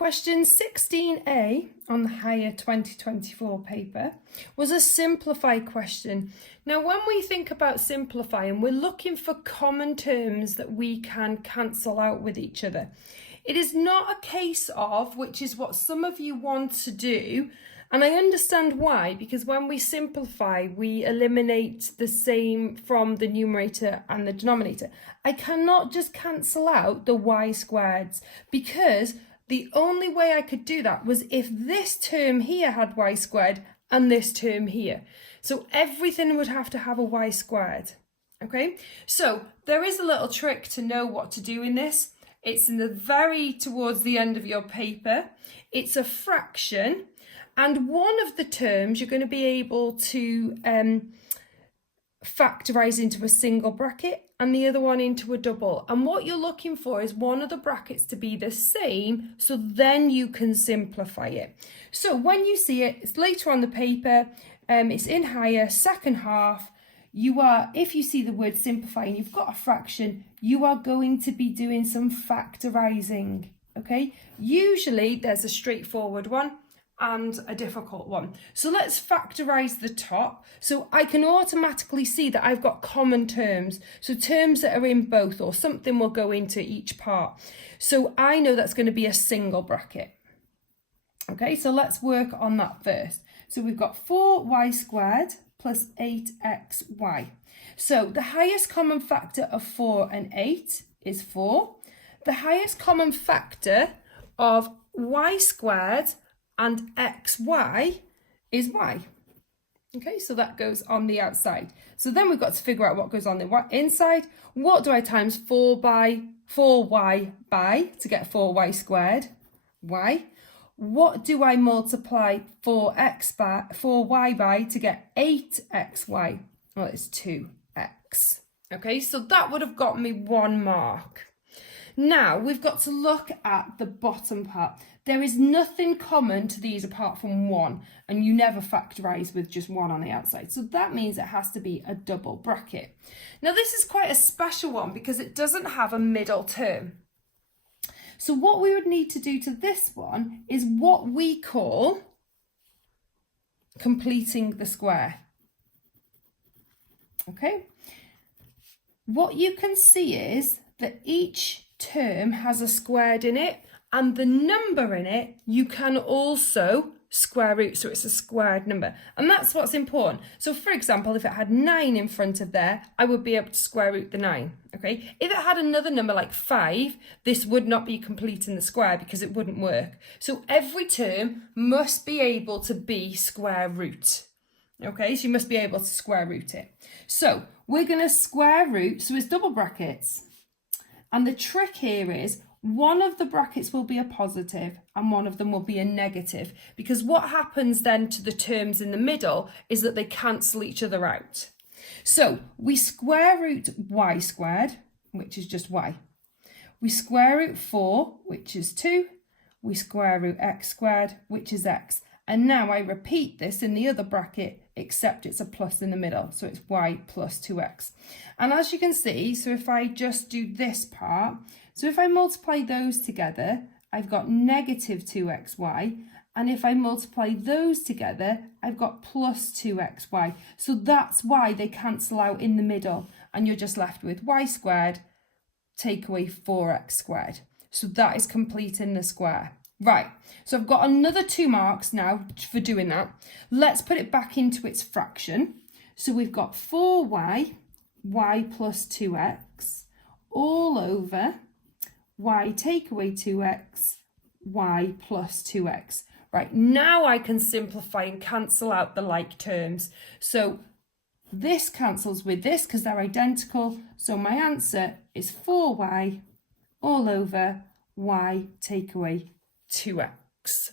Question 16a on the higher 2024 paper was a simplify question. Now, when we think about simplifying, we're looking for common terms that we can cancel out with each other. It is not a case of, which is what some of you want to do, and I understand why, because when we simplify, we eliminate the same from the numerator and the denominator. I cannot just cancel out the y squareds, because the only way I could do that was if this term here had y squared and this term here. So everything would have to have a y squared. Okay, so there is a little trick to know what to do in this. It's in the very towards the end of your paper. It's a fraction, and one of the terms you're going to be able to factorize into a single bracket and the other one into a double. And what you're looking for is one of the brackets to be the same, so then you can simplify it. So when you see it, it's later on the paper, it's in higher, second half. If you see the word simplify and you've got a fraction, you are going to be doing some factorizing, okay? Usually there's a straightforward one and a difficult one. So let's factorize the top. So I can automatically see that I've got common terms. So terms that are in both, or something will go into each part. So I know that's going to be a single bracket. Okay, so let's work on that first. So we've got 4y squared plus 8xy. So the highest common factor of 4 and 8 is 4. The highest common factor of y squared and xy is y. Okay, so that goes on the outside. So then we've got to figure out what goes on the inside. What do I times 4y by to get 4y squared? Y. What do I multiply 4y by to get 8xy? Well, it's 2x. Okay, so that would have got me 1 mark. Now, we've got to look at the bottom part. There is nothing common to these apart from 1, and you never factorize with just 1 on the outside. So that means it has to be a double bracket. Now, this is quite a special one because it doesn't have a middle term. So what we would need to do to this one is what we call completing the square. Okay? What you can see is that each term has a squared in it, and the number in it you can also square root, so it's a squared number, and that's what's important. So for example, if it had 9 in front of there, I would be able to square root the 9. Okay, if it had another number like 5, this would not be completing the square because it wouldn't work. So every term must be able to be square root. Okay, so you must be able to square root it. So we're going to square root, so it's double brackets. And the trick here is one of the brackets will be a positive and one of them will be a negative, because what happens then to the terms in the middle is that they cancel each other out. So we square root y squared, which is just y. We square root 4, which is 2. We square root x squared, which is x. And now I repeat this in the other bracket, except it's a plus in the middle. So it's y plus 2x. And as you can see, so if I just do this part, so if I multiply those together, I've got negative 2xy. And if I multiply those together, I've got plus 2xy. So that's why they cancel out in the middle. And you're just left with y squared, take away 4x squared. So that is completing the square. Right, so I've got another 2 marks now for doing that. Let's put it back into its fraction. So we've got 4y, y plus 2x, all over y take away 2x, y plus 2x. Right, now I can simplify and cancel out the like terms. So this cancels with this because they're identical. So my answer is 4y all over y take away 2x.